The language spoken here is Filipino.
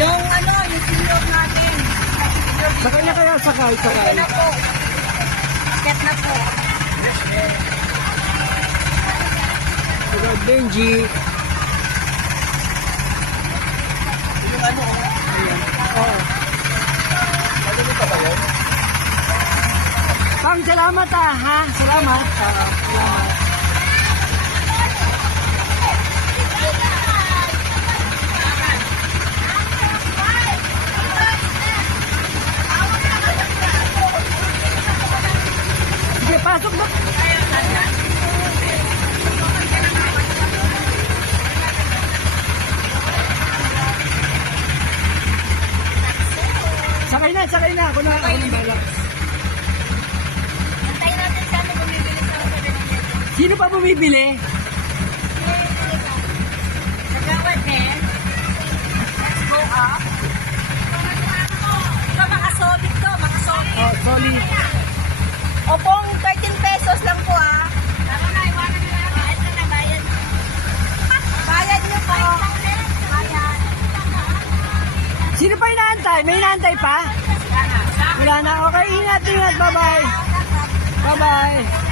Yung ano, yung senior natin. Sakay na kayo, sakay. Okay na po. Akit na po. Sir Benji. Yung ano, Oo. Pang, salamat ha. Salamat. Salamat. Sige, pasok ba? Sakay na. Ako na balak. antayin natin siya na bumibili sa mga. Sino pa bumibili? Sa gawad din. Let's go up. Ito mga solid to, mga solid. Oh, solid. Opong 13 pesos lang po ah. Tara na, iwanan nyo na. Bayad ka na, bayad. Bayad nyo po. Bayad. Sino pa inaantay? May inaantay pa? Wala na. Okay, ingat. Bye-bye. Bye-bye.